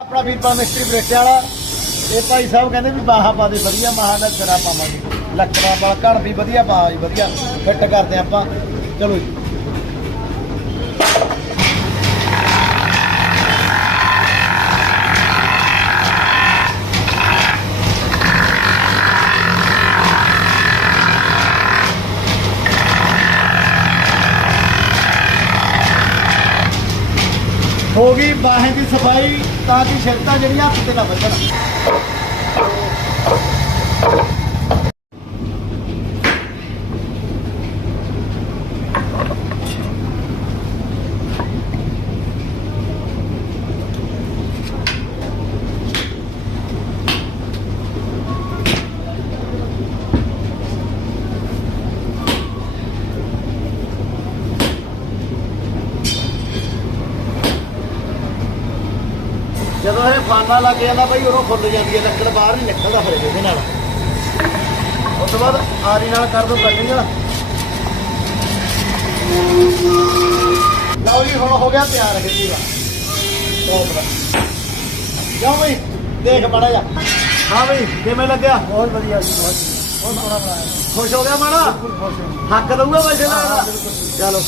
ਆਪਣਾ ਵੀਰਪਾ ਮਿਸਤਰੀ ਬਰੇਟੇ ਵਾਲਾ। ਇਹ ਭਾਈ ਸਾਹਿਬ ਕਹਿੰਦੇ ਵੀ ਬਾਹਾਂ ਪਾ ਦੇ, ਵਧੀਆ ਮਾਹਾਂ ਦਾ ਸਿਰਾ ਪਾਵਾਂਗੇ। ਲੱਕੜਾਂ ਵਾਲਾ ਘੜ ਵੀ ਵਧੀਆ ਪਾ ਜੀ ਵਧੀਆ। ਫਿੱਟ ਕਰਦੇ ਆਪਾਂ। ਚਲੋ ਜੀ। ਹੋ ਗਈ ਬਾਹੇ ਦੀ ਸਫ਼ਾਈ ਤਾਂ ਕਿ ਛਿਲਕਾਂ ਜਿਹੜੀਆਂ ਹੱਥ ਤੇ ਨਾ ਵੱਜਣ। ਜਦੋਂ ਇਹ ਫਾਨਾ ਲੱਗ ਜਾਂਦਾ ਬਈ ਉਦੋਂ ਫੁੱਲ ਜਾਂਦੀ ਹੈ ਲੱਕੜ ਬਾਹਰ ਨਹੀਂ ਨਿਕਲਦਾ ਫਿਰ ਇਹਦੇ ਨਾਲ। ਉਸ ਤੋਂ ਬਾਅਦ ਆਰੀ ਨਾਲ ਕਰ ਦੋ ਕਟਿੰਗ ਲਓ ਜੀ ਹੁਣ ਹੋ ਗਿਆ ਤਿਆਰ ਹੈ ਜੀ ਜਾਓ ਬਈ ਦੇਖ ਬੜਾ ਜਾ ਹਾਂ ਬਈ ਕਿਵੇਂ ਲੱਗਿਆ? ਬਹੁਤ ਵਧੀਆ ਜੀ ਬਹੁਤ ਬਹੁਤ ਸੋਹਣਾ ਬਣਾਇਆ ਖੁਸ਼ ਹੋ ਗਿਆ। ਮਾੜਾ ਹੱਕ ਦਊਗਾ ਪੈਸੇ ਦਾ ਚਲੋ।